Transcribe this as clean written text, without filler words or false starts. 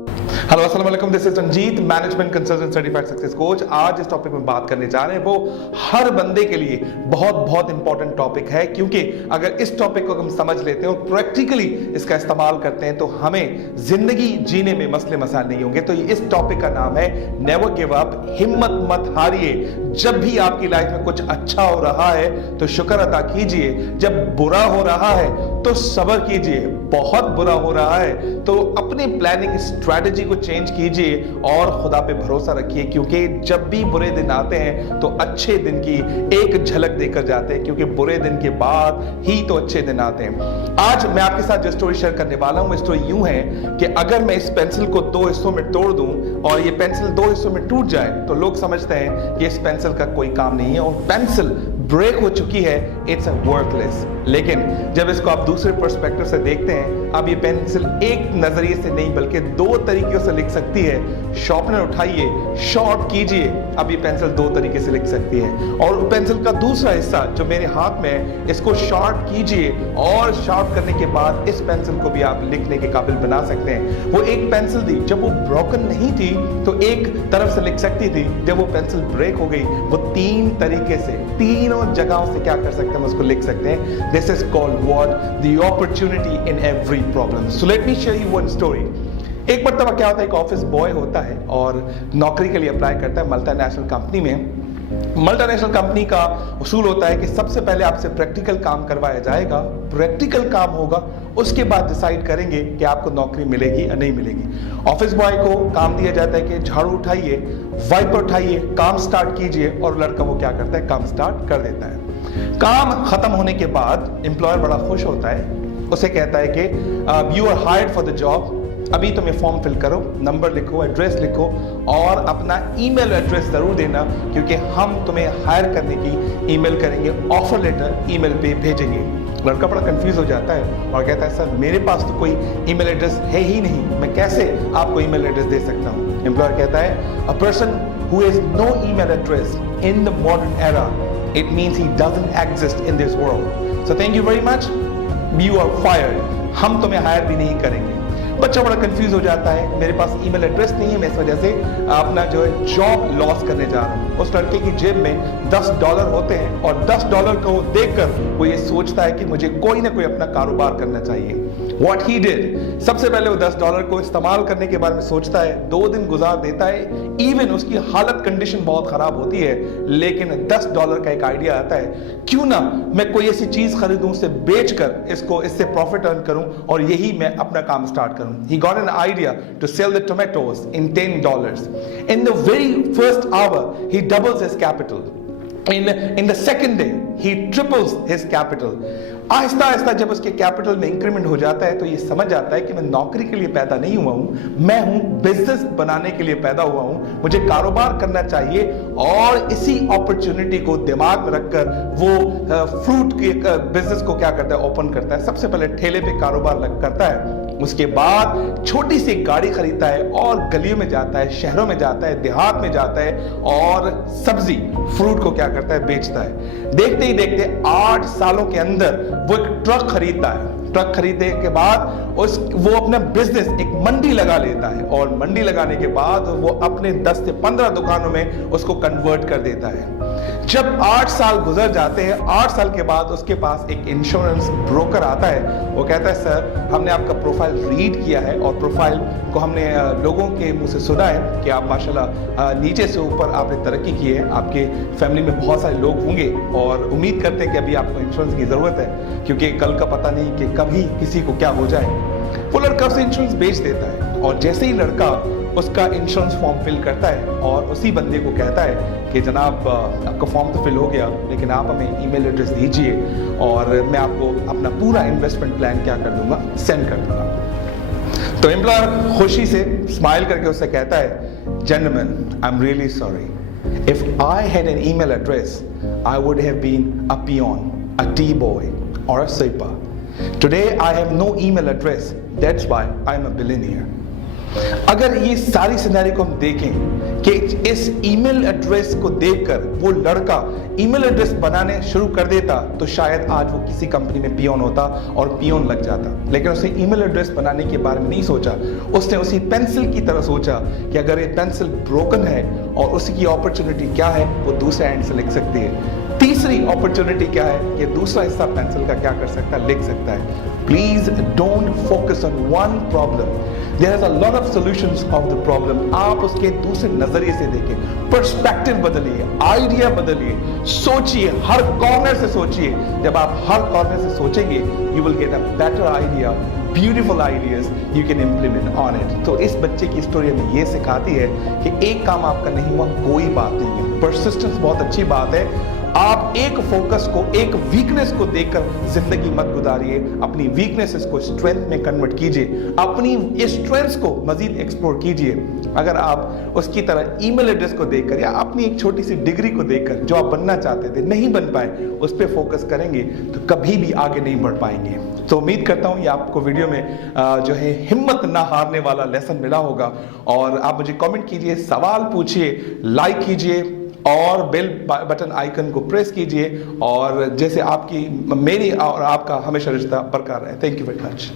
Hello अस्सलाम वालेकुम, this is Ranjit, management consultant certified success coach. आज इस टॉपिक में बात करने जा रहे हैं, वो हर बंदे के लिए बहुत बहुत इंपॉर्टेंट टॉपिक है, क्योंकि अगर इस टॉपिक को हम समझ लेते हैं और प्रैक्टिकली इसका इस्तेमाल करते हैं तो हमें जिंदगी जीने में मसले मसाइल नहीं होंगे। तो इस टॉपिक का नाम है नेवर गिव अप, हिम्मत मत हारिए। जब भी आपकी लाइफ में कुछ अच्छा हो रहा है तो शुक्र अदा कीजिए, जब बुरा हो रहा है तो सब्र कीजिए, बहुत बुरा हो रहा है तो अपनी प्लानिंग स्ट्रेटजी को चेंज कीजिए और खुदा पे भरोसा रखिए, क्योंकि जब भी बुरे दिन आते हैं तो अच्छे दिन की एक झलक देकर जाते हैं, क्योंकि बुरे दिन के बाद ही तो अच्छे दिन आते हैं। आज मैं आपके साथ जो स्टोरी शेयर करने वाला हूं, स्टोरी यूं है कि अगर मैं इस पेंसिल को दो हिस्सों में तोड़ दूं और ये पेंसिल दो हिस्सों में टूट जाए तो लोग समझते हैं कि इस पेंसिल का कोई काम नहीं है और पेंसिल ब्रेक हो चुकी है, इट्स अ वर्थलेस। लेकिन जब इसको आप दूसरे पर्सपेक्टिव से देखते हैं, अब ये पेंसिल एक नजरिए से नहीं बल्कि दो तरीकों से लिख सकती है। शार्पनर उठाइए, शॉर्प कीजिए, अब ये पेंसिल दो तरीके से लिख सकती है। और पेंसिल का दूसरा हिस्सा जो मेरे हाथ में है, इसको शार्प कीजिए और शार्प करने के बाद इस पेंसिल को भी आप लिखने के काबिल बना सकते हैं। वो एक पेंसिल थी, जब वो ब्रोकन नहीं थी तो एक तरफ से लिख सकती थी, जब वो पेंसिल ब्रेक हो गई वो तीन तरीके से, तीनों जगहों से क्या कर सकते हैं, हम उसको लिख सकते हैं। This is called what, the opportunity in every problem. So let me share you one story. एक मर्तबा क्या होता है, एक ऑफिस बॉय होता है और नौकरी के लिए अप्लाई करता है मल्टीनेशनल कंपनी में। मल्टीनेशनल कंपनी का उसूल होता है कि सबसे पहले आपसे प्रैक्टिकल काम करवाया जाएगा, प्रैक्टिकल काम होगा, उसके बाद डिसाइड करेंगे कि आपको नौकरी मिलेगी या नहीं मिलेगी। ऑफिस बॉय को काम दिया जाता है कि झाड़ू उठाइए, वाइपर उठाइए, काम स्टार्ट कीजिए, और लड़का वो क्या करता है, काम स्टार्ट कर देता है। काम खत्म होने के बाद एम्प्लॉयर बड़ा खुश होता है, उसे कहता है कि you are hired for the job, अभी तुम ये फॉर्म फिल करो, नंबर लिखो, एड्रेस लिखो और अपना ईमेल एड्रेस जरूर देना, क्योंकि हम तुम्हें हायर करने की ईमेल करेंगे, ऑफर लेटर ईमेल पे भेजेंगे। लड़का बड़ा कंफ्यूज हो जाता है और कहता है सर मेरे पास तो कोई ईमेल एड्रेस है ही नहीं, मैं कैसे आपको ईमेल एड्रेस दे सकता हूँ। एम्प्लॉयर कहता है a person who has no email address in the modern era, it means he doesn't exist in this world, so thank you very much, you are fired, हम तुम्हें हायर भी नहीं करेंगे। बच्चा बड़ा कंफ्यूज हो जाता है, मेरे पास ईमेल एड्रेस नहीं है, मैं इस वजह से अपना जो है जॉब लॉस करने जा रहा हूँ। उस लड़के की जेब में $10 होते हैं और $10 को देखकर वो ये सोचता है कि मुझे कोई ना कोई अपना कारोबार करना चाहिए। What he did, सबसे पहले वो $10 को इस्तेमाल करने के बारे में सोचता है, 2 दिन गुजार देता है, इवन उसकी हालत कंडीशन बहुत खराब होती है, लेकिन $10 का एक आइडिया आता है, क्यों ना मैं कोई ऐसी चीज खरीदूं, उसे बेचकर इससे प्रॉफिट अर्न करूं और यही मैं अपना काम स्टार्ट करूं। He got an idea to sell the tomatoes in $10. In the very first hour, he doubles his capital. In the second day, he triples his capital. Aahista Aahista जब उसके कैपिटल में इंक्रीमेंट हो जाता है तो ये समझ आता है कि मैं नौकरी के लिए पैदा नहीं हुआ हूं, मैं हूं बिजनेस बनाने के लिए पैदा हुआ हूं, मुझे कारोबार करना चाहिए। और इसी अपॉर्चुनिटी को दिमाग में रखकर वो फ्रूट के बिजनेस को क्या करता है, ओपन करता है। सबसे पहले ठेले पे कारोबार करता है, उसके बाद छोटी सी गाड़ी खरीदता है और गलियों में जाता है, शहरों में जाता है, देहात में जाता है और सब्जी फ्रूट को क्या करता है, बेचता है। देखते ही देखते 8 सालों के अंदर वो एक ट्रक खरीदता है। ट्रक खरीदने के बाद वो अपना बिजनेस एक मंडी लगा लेता है और मंडी लगाने के बाद वो अपने 10 से 15 दुकानों में उसको कन्वर्ट कर देता है। जब 8 साल गुजर जाते हैं, 8 साल के बाद उसके पास एक इंश्योरेंस ब्रोकर आता है। वो कहता है सर हमने आपका प्रोफाइल रीड किया है और प्रोफाइल को हमने लोगों के मुंह से सुना है कि आप माशाल्लाह नीचे से ऊपर आपने तरक्की की है, आपके फैमिली में बहुत सारे लोग होंगे और उम्मीद करते हैं कि अभी आपको इंश्योरेंस की जरूरत है, क्योंकि कल का पता नहीं कि कभी किसी को क्या हो जाए। वो लड़का उसे इंश्योरेंस बेच देता है और जैसे ही लड़का उसका इंश्योरेंस फॉर्म फिल करता है और उसी बंदे को कहता है कि जनाब आपका फॉर्म तो फिल हो गया, लेकिन आप हमें ईमेल एड्रेस दीजिए और मैं आपको अपना पूरा इन्वेस्टमेंट प्लान क्या कर दूंगा, सेंड कर दूंगा। तो एम्प्लॉयर खुशी से स्माइल करके उससे कहता है gentleman I am really sorry, if I had an email address I would have been a peon, a tea boy और a sweeper. Today I have no email address, that's why I am a billionaire. अगर ये सारी scenario को हम देखें कि इस email address को देखकर वो लड़का ईमेल एड्रेस बनाने शुरू कर देता तो शायद आज वो किसी कंपनी में पियोन होता और पियोन लग जाता, लेकिन उसने ईमेल एड्रेस बनाने के बारे में नहीं सोचा। उसने उसी पेंसिल की तरह सोचा कि अगर ये पेंसिल ब्रोकन है और उसकी अपॉर्चुनिटी क्या है, वो दूसरे एंड से लिख सकती है। तीसरी अपॉर्चुनिटी क्या है कि दूसरा हिस्सा पेंसिल का क्या कर सकता है, लिख सकता है। Please don't focus on one problem, there is a lot of solutions of the problem. आप उसके दूसरे नजरिए से देखें, पर्सपेक्टिव बदलिए, आइडिया बदलिए, सोचिए, हर कॉर्नर से सोचिए। जब आप हर कॉर्नर से सोचेंगे you will get a better idea, beautiful ideas you can implement on it. तो इस बच्चे की स्टोरी हमें ये सिखाती है कि एक काम आपका नहीं हुआ कोई बात नहीं है, परसिस्टेंस बहुत अच्छी बात है। आप एक फोकस को, एक वीकनेस को देखकर जिंदगी मत गुजारिए, अपनी वीकनेसेस को स्ट्रेंथ में कन्वर्ट कीजिए, अपनी स्ट्रेंथ्स को मजीद एक्सप्लोर कीजिए। अगर आप उसकी तरह ईमेल एड्रेस को देखकर या अपनी एक छोटी सी डिग्री को देखकर जो आप बनना चाहते थे नहीं बन पाए, उस पर फोकस करेंगे तो कभी भी आगे नहीं बढ़ पाएंगे। तो उम्मीद करता हूं ये आपको वीडियो में जो है हिम्मत ना हारने वाला लेसन मिला होगा। और आप मुझे कमेंट कीजिए, सवाल पूछिए, लाइक कीजिए और बेल बटन आइकन को प्रेस कीजिए, और जैसे आपकी मेरी और आपका हमेशा रिश्ता बरकरार रहे। Thank you very much.